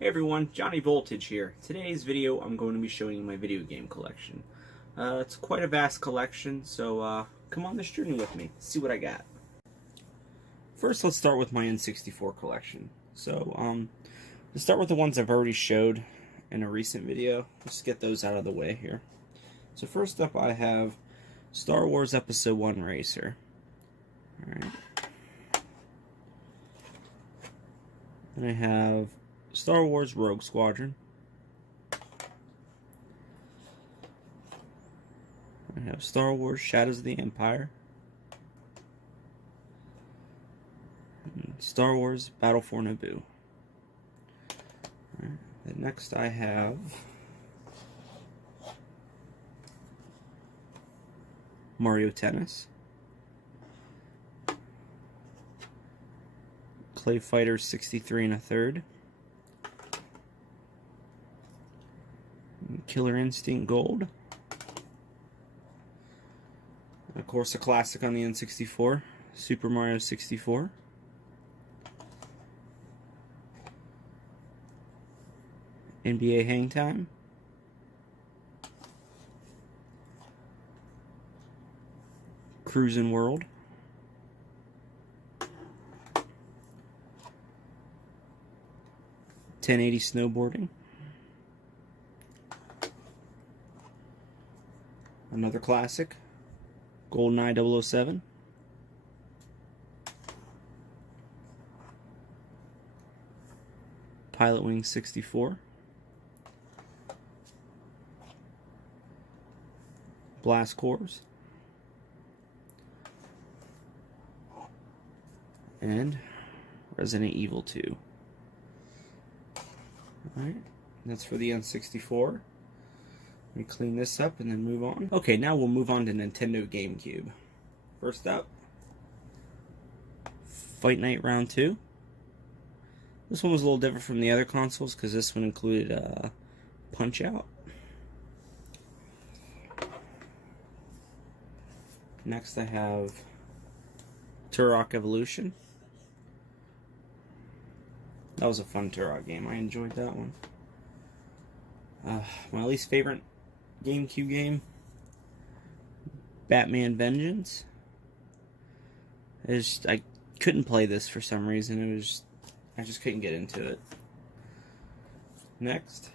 Hey everyone, Johnny Voltage here. Today's video I'm going to be showing you my video game collection. It's quite a vast collection, so come on this journey with me, see what I got. First, let's start with my N64 collection. So, to start with the ones I've already showed in a recent video, let's get those out of the way here. So first up I have Star Wars Episode 1 Racer. Alright. Then I have Star Wars Rogue Squadron. I have Star Wars Shadows of the Empire. And Star Wars Battle for Naboo. Right. Then next I have Mario Tennis. Clay Fighter 63 1/3. Killer Instinct Gold. Of course, a classic on the N64, Super Mario 64. NBA Hang Time. Cruisin' World. .1080 Snowboarding. Another classic, GoldenEye 007. Pilotwings 64. Blast Corps. And Resident Evil 2. Alright, that's for the N64. Let me clean this up and then move on. Okay, now we'll move on to Nintendo GameCube. First up, Fight Night Round 2. This one was a little different from the other consoles because this one included Punch-Out. Next I have Turok Evolution. That was a fun Turok game. I enjoyed that one. My least favorite GameCube game, Batman Vengeance. I couldn't play this for some reason. I just couldn't get into it. Next,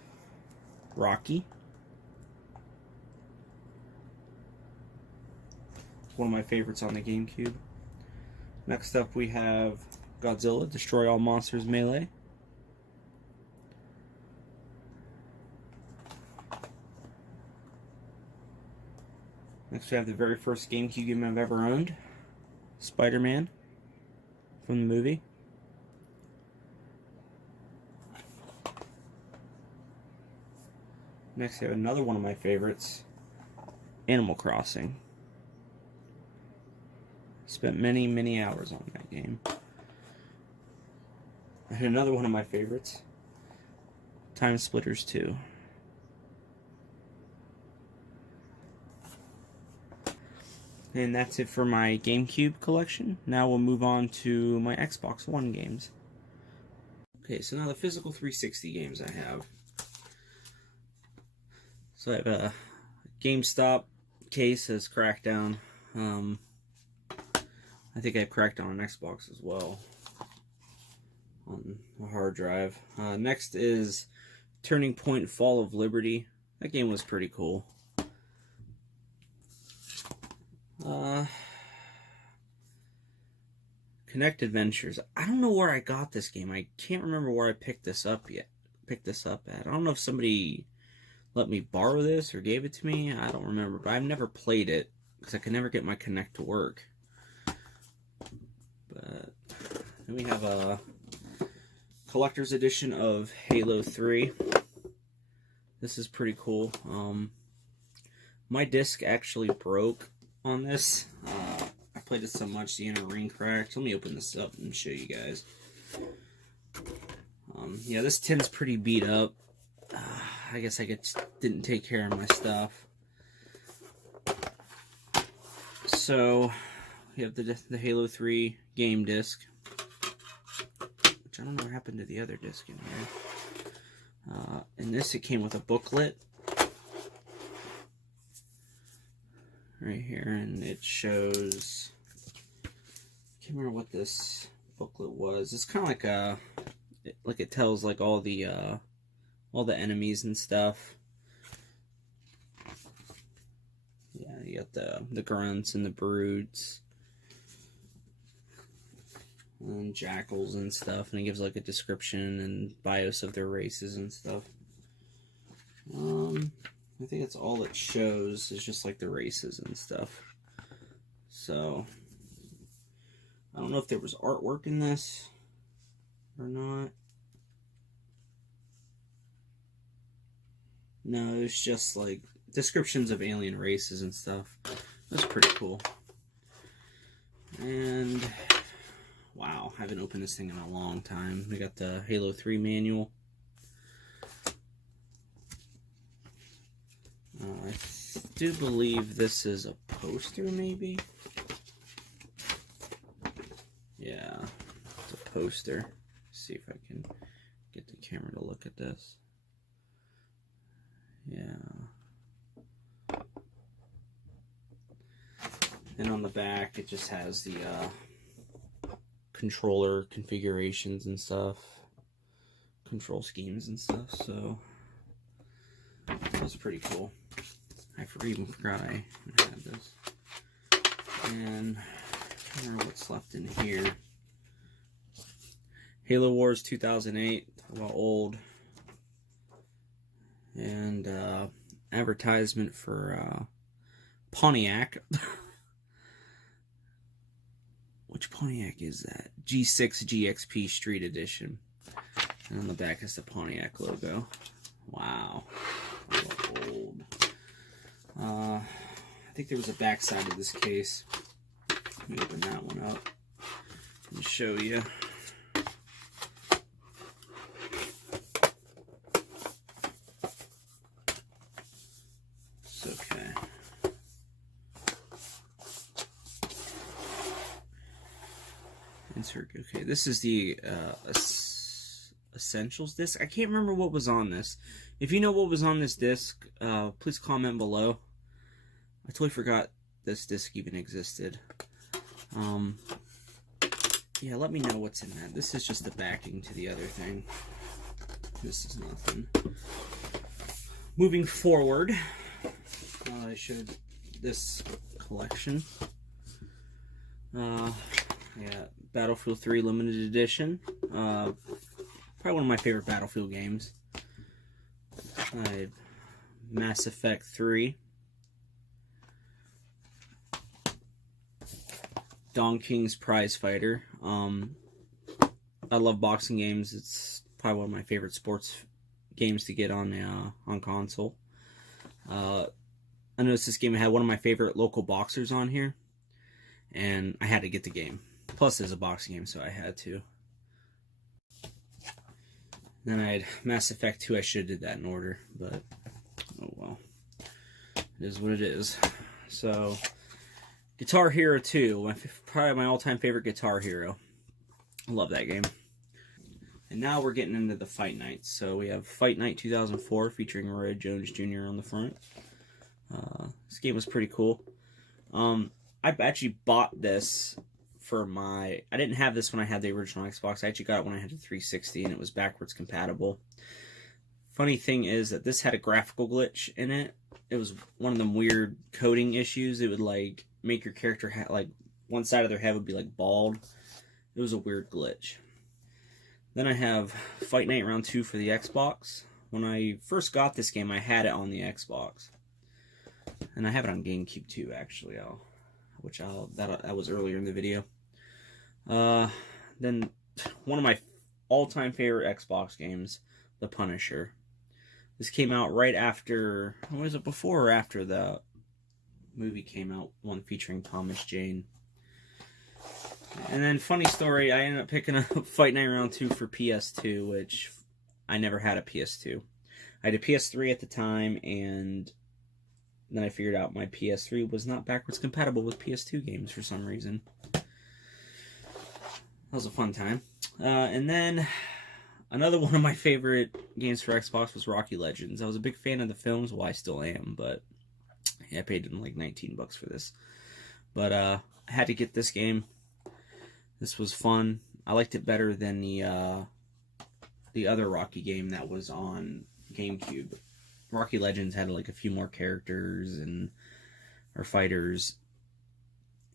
Rocky. One of my favorites on the GameCube. Next up we have Godzilla, Destroy All Monsters Melee. Next we have the very first GameCube game I've ever owned, Spider-Man, from the movie. Next we have another one of my favorites, Animal Crossing. Spent many, many hours on that game. And another one of my favorites, Time Splitters 2. And that's it for my GameCube collection. Now we'll move on to my Xbox One games. Okay, so now the physical 360 games I have. So I have a GameStop case as Crackdown. I think I have Crackdown on Xbox as well, on a hard drive. Next is Turning Point Fall of Liberty. That game was pretty cool. Kinect Adventures. I don't know where I got this game. I can't remember where I picked this up at. I don't know if somebody let me borrow this or gave it to me. I don't remember, but I've never played it because I could never get my Kinect to work. But then we have a collector's edition of Halo 3. This is pretty cool. My disc actually broke on this. I played it so much the inner ring cracked. Let me open this up and show you guys. Yeah, this tin's pretty beat up. I guess I didn't take care of my stuff. So we have the Halo 3 game disc, which I don't know what happened to the other disc in here. In this, it came with a booklet right here, and it shows, I can't remember what this booklet was. It's kind of like it tells like all the enemies and stuff. Yeah, you got the grunts and the brutes and jackals and stuff, and it gives like a description and bios of their races and stuff. I think that's all it shows, is just like the races and stuff. So I don't know if there was artwork in this or not. No, it was just like descriptions of alien races and stuff. That's pretty cool. And wow, I haven't opened this thing in a long time. We got the Halo 3 manual. I do believe this is a poster, maybe? Yeah, it's a poster. Let's see if I can get the camera to look at this. Yeah. And on the back, it just has the controller configurations and stuff, control schemes and stuff, so that's pretty cool. I even forgot I had this. And I don't know what's left in here. Halo Wars 2008, well, old. And advertisement for Pontiac. Which Pontiac is that? G6 GXP Street Edition. And on the back is the Pontiac logo. Wow. Old. I think there was a back side of this case. Let me open that one up and show you. It's okay. Insert. Okay, this is the Essentials disc. I can't remember what was on this. If you know what was on this disc, please comment below. I totally forgot this disc even existed. Yeah, let me know what's in that. This is just the backing to the other thing. This is nothing. Moving forward, I showed this collection. Yeah, Battlefield 3 Limited Edition. Probably one of my favorite Battlefield games. Mass Effect 3. Don King's Prize Fighter. I love boxing games. It's probably one of my favorite sports games to get on console. I noticed this game had one of my favorite local boxers on here, and I had to get the game. Plus, it's a boxing game, so I had to. Then I had Mass Effect 2. I should have did that in order, but oh well. It is what it is. So, Guitar Hero 2, probably my all-time favorite Guitar Hero. I love that game. And now we're getting into the Fight Nights. So we have Fight Night 2004 featuring Roy Jones Jr. on the front. This game was pretty cool. I actually bought this for my... I didn't have this when I had the original Xbox. I actually got it when I had the 360 and it was backwards compatible. Funny thing is that this had a graphical glitch in it. It was one of them weird coding issues. It would like make your character like one side of their head would be like bald. It was a weird glitch. Then I have Fight Night Round 2 for the Xbox. When I first got this game, I had it on the Xbox, and I have it on GameCube too. Actually, that was earlier in the video. Then one of my all-time favorite Xbox games, The Punisher. This came out right after, was it before or after the movie came out, one featuring Thomas Jane. And then, funny story, I ended up picking up Fight Night Round 2 for PS2, which I never had a PS2. I had a PS3 at the time, and then I figured out my PS3 was not backwards compatible with PS2 games for some reason. That was a fun time. And then Another one of my favorite games for Xbox was Rocky Legends. I was a big fan of the films, well, I still am, but yeah, I paid like $19 for this. But I had to get this game. This was fun. I liked it better than the other Rocky game that was on GameCube. Rocky Legends had like a few more characters or fighters,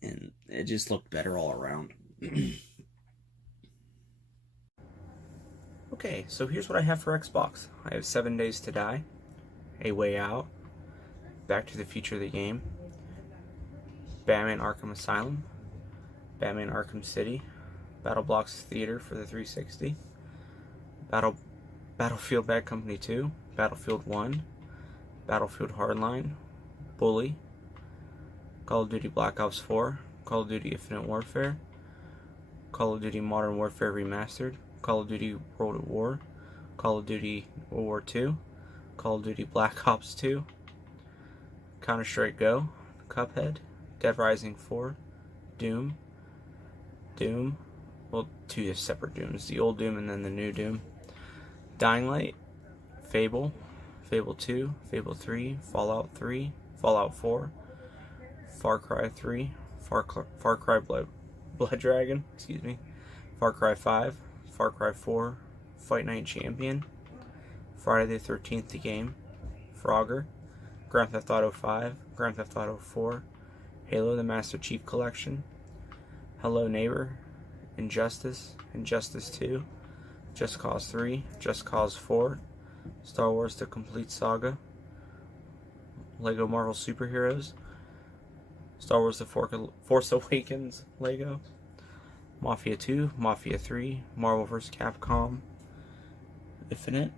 and it just looked better all around. Okay, so here's what I have for Xbox. I have 7 Days to Die, A Way Out, Back to the Future the game, Batman Arkham Asylum, Batman Arkham City, BattleBlocks Theater for the 360, Battlefield Bad Company 2, Battlefield 1, Battlefield Hardline, Bully, Call of Duty Black Ops 4, Call of Duty Infinite Warfare, Call of Duty Modern Warfare Remastered, Call of Duty World at War, Call of Duty World War II, Call of Duty Black Ops 2, Counter-Strike Go, Cuphead, Dead Rising 4, Doom, well, 2 separate Dooms, the old Doom and then the new Doom, Dying Light, Fable, Fable 2, Fable 3, Fallout 3, Fallout 4, Far Cry 3, Far Cry Blood Dragon, Far Cry 5, Far Cry 4, Fight Night Champion, Friday the 13th the game, Frogger, Grand Theft Auto 5, Grand Theft Auto 4, Halo the Master Chief Collection, Hello Neighbor, Injustice, Injustice 2, Just Cause 3, Just Cause 4, Star Wars The Complete Saga, Lego Marvel Superheroes, Star Wars The Force Awakens Lego, Mafia 2, Mafia 3, Marvel vs. Capcom, Infinite,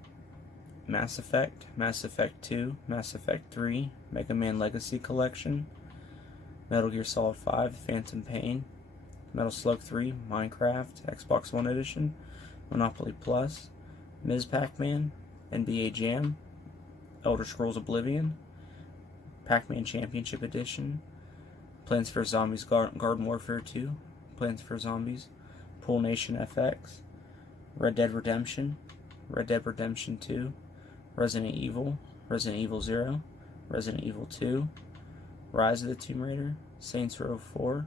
Mass Effect, Mass Effect 2, Mass Effect 3, Mega Man Legacy Collection, Metal Gear Solid 5, Phantom Pain, Metal Slug 3, Minecraft, Xbox One Edition, Monopoly Plus, Ms. Pac-Man, NBA Jam, Elder Scrolls Oblivion, Pac-Man Championship Edition, Plants vs. Zombies Garden Warfare 2, Plants vs. Zombies, Pool Nation FX, Red Dead Redemption 2, Resident Evil 0, Resident Evil 2, Rise of the Tomb Raider, Saints Row 4,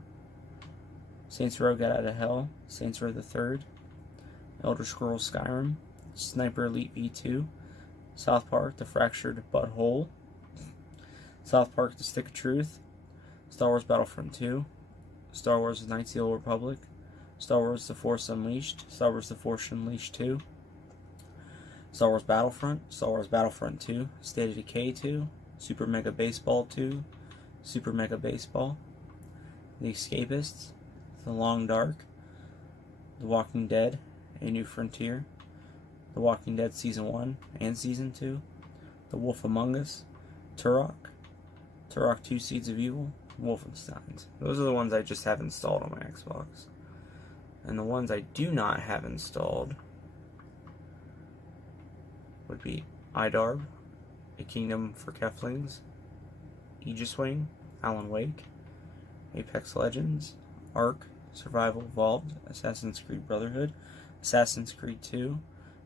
Saints Row Get Out of Hell, Saints Row the 3rd, Elder Scrolls Skyrim, Sniper Elite V2, South Park The Fractured But Whole, South Park The Stick of Truth, Star Wars Battlefront 2, Star Wars Knights of the Old Republic, Star Wars The Force Unleashed, Star Wars The Force Unleashed 2, Star Wars Battlefront 2, State of Decay 2, Super Mega Baseball 2, Super Mega Baseball, The Escapists, The Long Dark, The Walking Dead, A New Frontier, The Walking Dead Season 1 and Season 2, The Wolf Among Us, Turok 2 Seeds of Evil, Wolfensteins. Those are the ones I just have installed on my Xbox. And the ones I do not have installed would be IDARB, A Kingdom for Keflings, Aegiswing, Alan Wake, Apex Legends, Ark, Survival Evolved, Assassin's Creed Brotherhood, Assassin's Creed 2,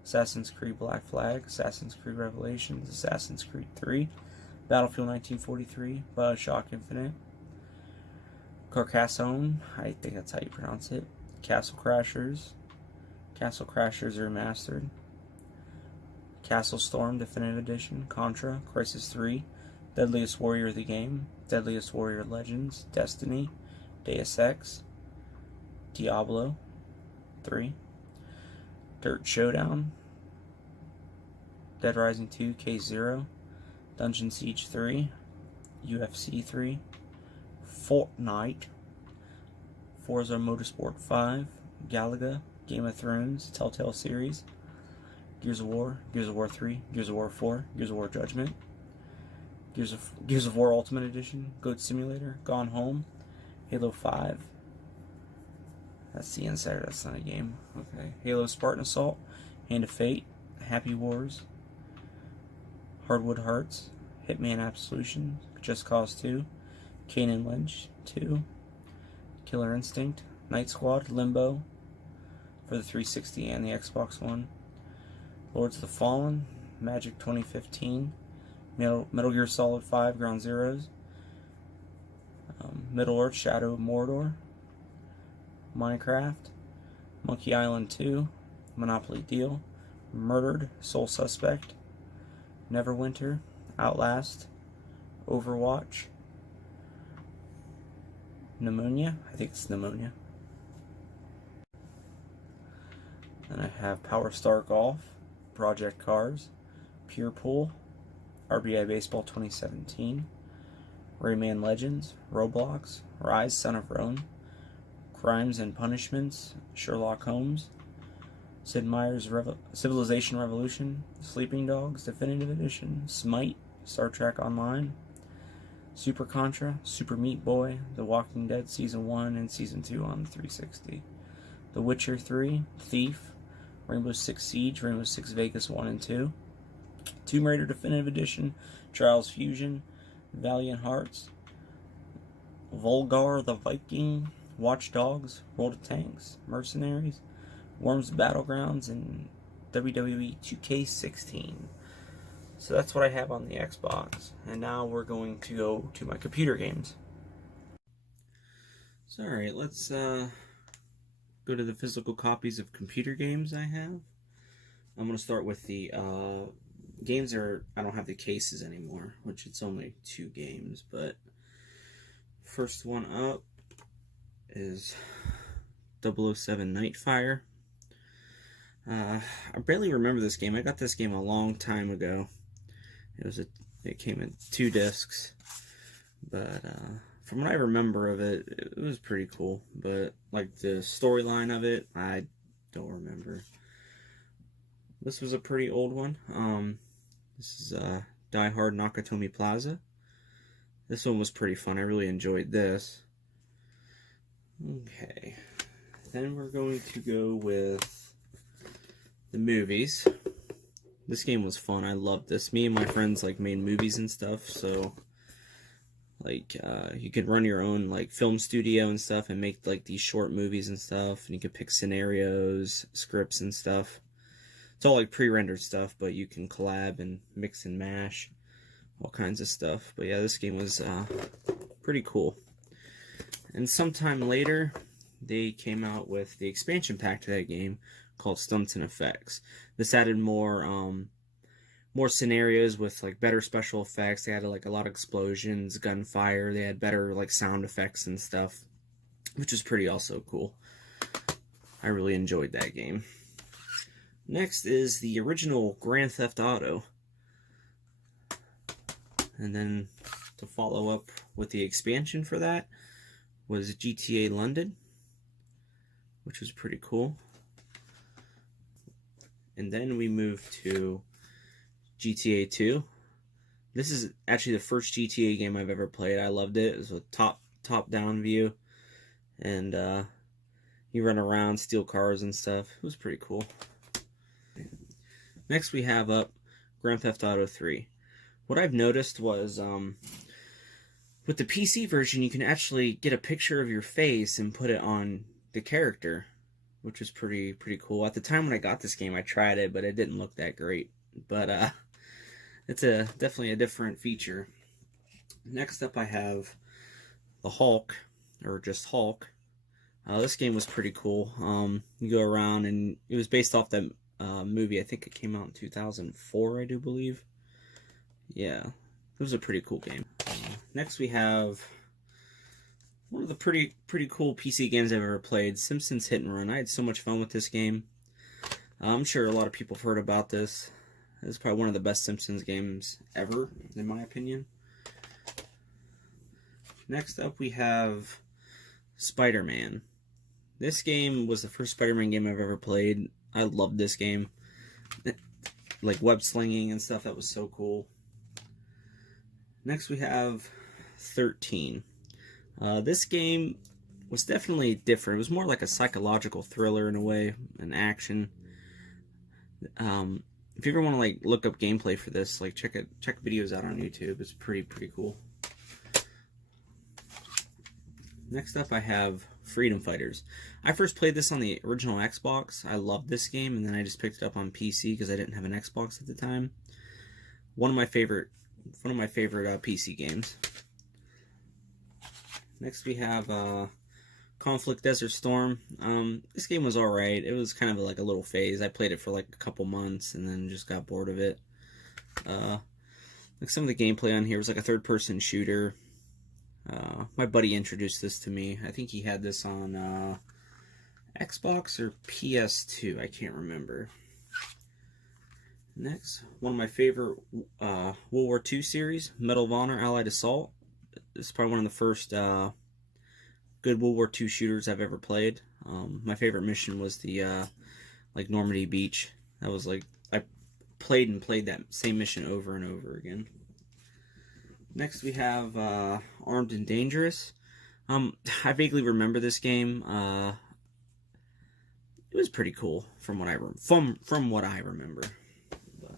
Assassin's Creed Black Flag, Assassin's Creed Revelations, Assassin's Creed 3, Battlefield 1943, BioShock Infinite, Carcassonne, I think that's how you pronounce it, Castle Crashers Remastered, Castle Storm Definitive Edition, Contra, Crisis 3, Deadliest Warrior the Game, Deadliest Warrior Legends, Destiny, Deus Ex, Diablo 3, Dirt Showdown, Dead Rising 2, K0, Dungeon Siege 3, UFC 3, Fortnite, Forza Motorsport 5, Galaga, Game of Thrones, Telltale Series, Gears of War 3, Gears of War 4, Gears of War Judgment, Gears of War Ultimate Edition, Goat Simulator, Gone Home, Halo 5. That's the Insider, that's not a game. Okay. Halo Spartan Assault, Hand of Fate, Happy Wars, Hardwood Hearts, Hitman Absolution, Just Cause 2, Kane and Lynch 2, Killer Instinct, Night Squad, Limbo for the 360 and the Xbox One, Lords of the Fallen, Magic 2015, Metal Gear Solid 5 Ground Zeroes, Middle-earth Shadow of Mordor, Minecraft, Monkey Island 2, Monopoly Deal, Murdered, Sole Suspect, Neverwinter, Outlast, Overwatch, Pneumonia, I think it's Pneumonia. Then I have Power Star Golf, Project Cars, Pure Pool, RBI Baseball 2017, Rayman Legends, Roblox, Rise, Son of Rome, Crimes and Punishments, Sherlock Holmes, Sid Meier's Civilization Revolution, Sleeping Dogs Definitive Edition, Smite, Star Trek Online, Super Contra, Super Meat Boy, The Walking Dead Season 1 and Season 2 on 360, The Witcher 3, Thief, Rainbow Six Siege, Rainbow Six Vegas 1 and 2, Tomb Raider Definitive Edition, Trials Fusion, Valiant Hearts, Volgar the Viking, Watch Dogs, World of Tanks, Mercenaries, Worms Battlegrounds, and WWE 2K16. So that's what I have on the Xbox. And now we're going to go to my computer games. So alright, let's go to the physical copies of computer games I have. I'm going to start with the games I don't have the cases anymore, which it's only 2 games, but first one up is 007 Nightfire. I barely remember this game. I got this game a long time ago. It came in 2 discs, but from what I remember of it, it was pretty cool. But like the storyline of it, I don't remember. This was a pretty old one. This is Die Hard Nakatomi Plaza. This one was pretty fun. I really enjoyed this. Okay, then we're going to go with the movies. This game was fun. I loved this. Me and my friends like made movies and stuff, so like you could run your own like film studio and stuff and make like these short movies and stuff, and you could pick scenarios, scripts and stuff. It's all like pre-rendered stuff, but you can collab and mix and mash all kinds of stuff. But yeah, this game was pretty cool. And sometime later, they came out with the expansion pack to that game called Stunts and Effects. This added more scenarios with like better special effects. They had like a lot of explosions, gunfire. They had better like sound effects and stuff, which was pretty also cool. I really enjoyed that game. Next is the original Grand Theft Auto. And then to follow up with the expansion for that was GTA London, which was pretty cool. And then we moved to GTA 2. This is actually the first GTA game I've ever played. I loved it. It was a top-down view. And you run around, steal cars and stuff. It was pretty cool. Next we have up Grand Theft Auto 3. What I've noticed was with the PC version, you can actually get a picture of your face and put it on the character, which was pretty cool. At the time when I got this game, I tried it, but it didn't look that great. But it's definitely a different feature. Next up, I have the Hulk, or just Hulk. This game was pretty cool. You go around, and it was based off that movie. I think it came out in 2004, I do believe. Yeah, it was a pretty cool game. Next we have one of the pretty cool PC games I've ever played, Simpsons Hit and Run. I had so much fun with this game. I'm sure a lot of people have heard about this. It's probably one of the best Simpsons games ever, in my opinion. Next up we have Spider-Man. This game was the first Spider-Man game I've ever played. I loved this game. Like web slinging and stuff, that was so cool. Next we have 13. This game was definitely different. It was more like a psychological thriller in a way, an action. If you ever want to like look up gameplay for this, like check videos out on YouTube. It's pretty cool. Next up I have Freedom Fighters. I first played this on the original Xbox. I loved this game, and then I just picked it up on PC because I didn't have an Xbox at the time. One of my favorite PC games. Next we have Conflict Desert Storm. This game was alright. It was kind of like a little phase. I played it for like a couple months and then just got bored of it. Like some of the gameplay on here was like a third-person shooter. My buddy introduced this to me. I think he had this on Xbox or PS2. I can't remember. Next, one of my favorite World War II series, Medal of Honor Allied Assault. This is probably one of the first good World War II shooters I've ever played. My favorite mission was the like Normandy Beach. That was like, I played that same mission over and over again. Next we have Armed and Dangerous. I vaguely remember this game. It was pretty cool from what I remember. But,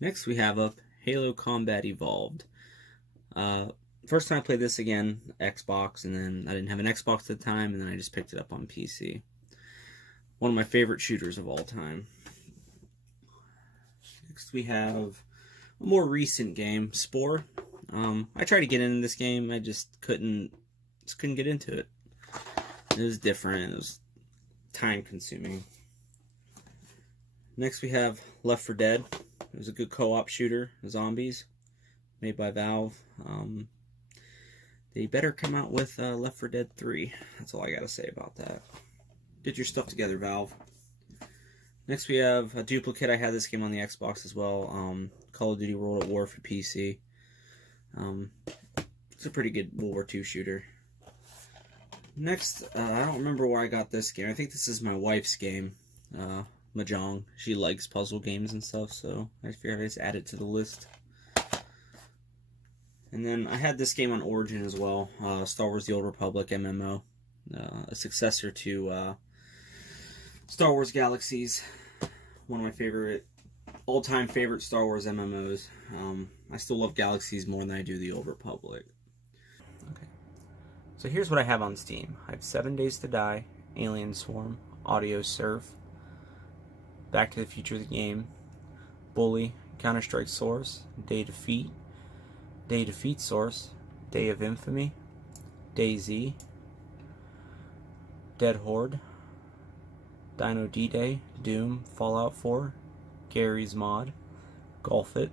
next we have up Halo Combat Evolved. First time I played this again, Xbox, and then I didn't have an Xbox at the time, and then I just picked it up on PC. One of my favorite shooters of all time. Next we have a more recent game, Spore. I tried to get into this game, I just couldn't get into it. It was different, it was time consuming. Next we have Left 4 Dead. It was a good co-op shooter, zombies, made by Valve. They better come out with Left 4 Dead 3. That's all I gotta say about that. Get your stuff together, Valve. Next we have a duplicate. I had this game on the Xbox as well. Call of Duty World at War for PC. It's a pretty good World War II shooter. Next, I don't remember where I got this game. I think this is my wife's game, Mahjong. She likes puzzle games and stuff, so I figured I'd just add it to the list. And then I had this game on Origin as well, Star Wars The Old Republic MMO, a successor to Star Wars Galaxies, one of my favorite, all-time favorite Star Wars MMOs. I still love Galaxies more than I do The Old Republic. Okay, so here's what I have on Steam. I have 7 Days to Die, Alien Swarm, Audio Surf, Back to the Future the Game, Bully, Counter-Strike Source, Day Defeat Source, Day of Infamy, DayZ, Dead Horde, Dino D-Day, Doom, Fallout 4, Gary's Mod, Golf It,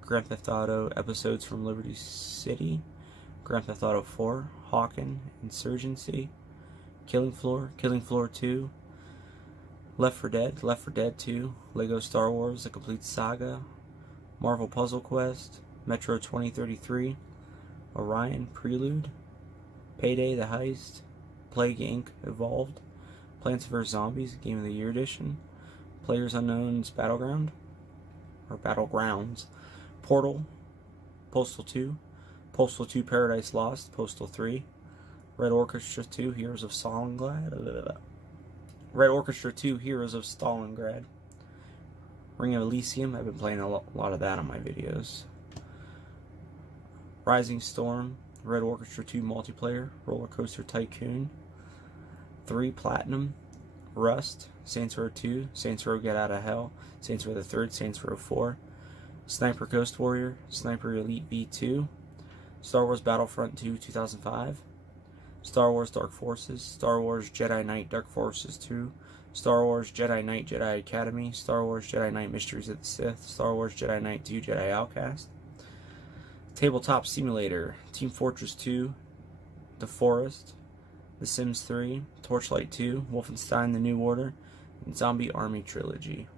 Grand Theft Auto Episodes from Liberty City, Grand Theft Auto 4, Hawken, Insurgency, Killing Floor 2, Left 4 Dead 2, Lego Star Wars The Complete Saga, Marvel Puzzle Quest, Metro 2033, Orion Prelude, Payday the Heist, Plague Inc. Evolved, Plants vs. Zombies Game of the Year Edition, Players Unknown's Battlegrounds, Portal, Postal 2, Postal 2 Paradise Lost, Postal 3, Red Orchestra 2 Heroes of Stalingrad, Red Orchestra 2 Heroes of Stalingrad, Ring of Elysium. I've been playing a lot of that on my videos. Rising Storm, Red Orchestra 2 Multiplayer, Roller Coaster Tycoon, 3 Platinum, Rust, Saints Row 2, Saints Row Get Out of Hell, Saints Row the 3rd, Saints Row 4, Sniper Ghost Warrior, Sniper Elite V2, Star Wars Battlefront 2 2005, Star Wars Dark Forces, Star Wars Jedi Knight Dark Forces 2, Star Wars Jedi Knight Jedi Academy, Star Wars Jedi Knight Mysteries of the Sith, Star Wars Jedi Knight 2 Jedi Outcast, Tabletop Simulator, Team Fortress 2, The Forest, The Sims 3, Torchlight 2, Wolfenstein The New Order, and Zombie Army Trilogy.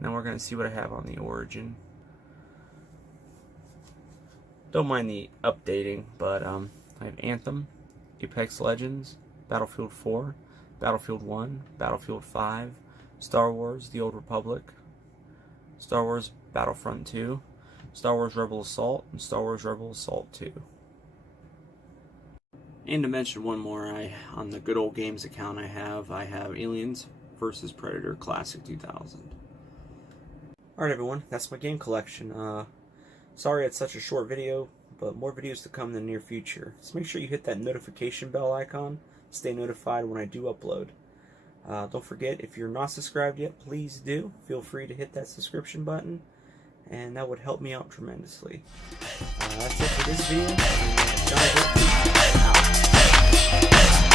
Now we're going to see what I have on the Origin. Don't mind the updating, but I have Anthem, Apex Legends, Battlefield 4, Battlefield 1, Battlefield 5, Star Wars The Old Republic, Star Wars Battlefront 2, Star Wars Rebel Assault, and Star Wars Rebel Assault 2. And to mention one more, on the Good Old Games account I have Aliens vs. Predator Classic 2000. Alright everyone, that's my game collection. Sorry it's such a short video, but more videos to come in the near future. So make sure you hit that notification bell icon, stay notified when I do upload. Don't forget, if you're not subscribed yet, please do. Feel free to hit that subscription button, and that would help me out tremendously. That's it for this video. John, out.